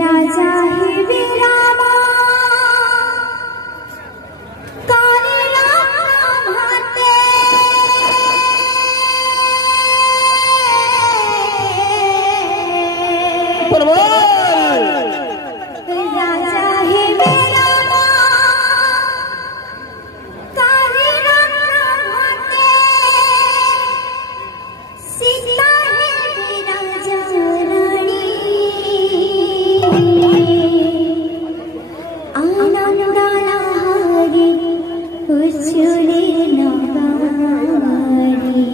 राजा हे रामा काले राम हाते राजा हे रामा काले राम हाते सीता हे राजा रानी आनंदाला हरी उछले नगारी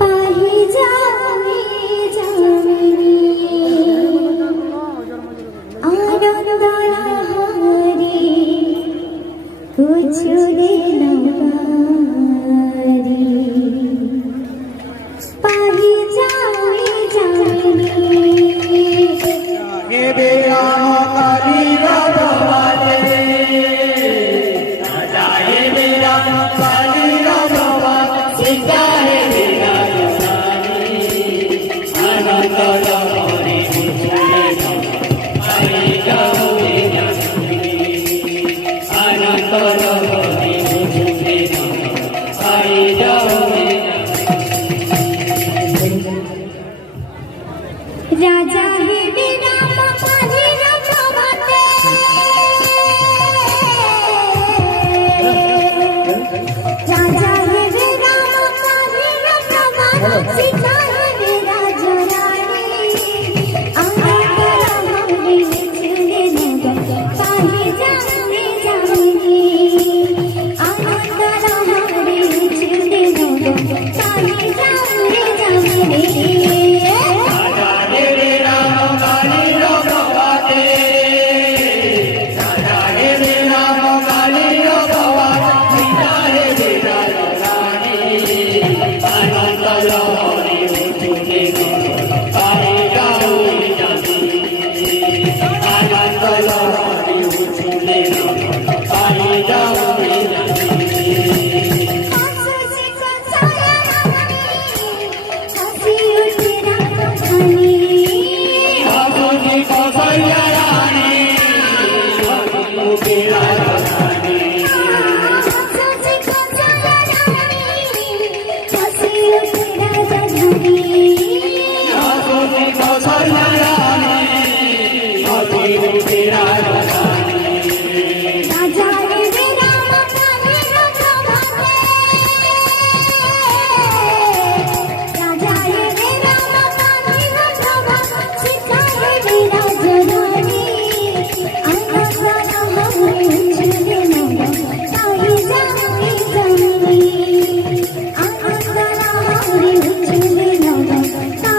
पाही जावे जावनी आनंदाला हरी उछले नगारी पाही जावे जावनी मेरे राम काली राम वाले राजा है मेरा काली राम वाले सीता है मेरा रानी आनंद लहरी उछले आई जाओ आनंद लहरी उछले आई जाओ राजा हे राम काले राम हाते राजा हे राम काले राम हाते सीता हे राजा रानी आनंदाला हरी उछले नगारी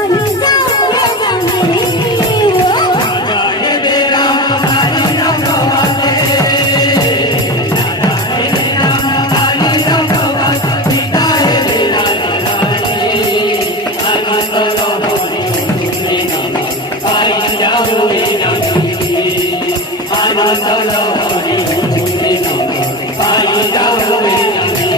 पाही जावे जावनी आनंदाला हरी उछले नगारी पाही जावे जावनी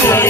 Bye.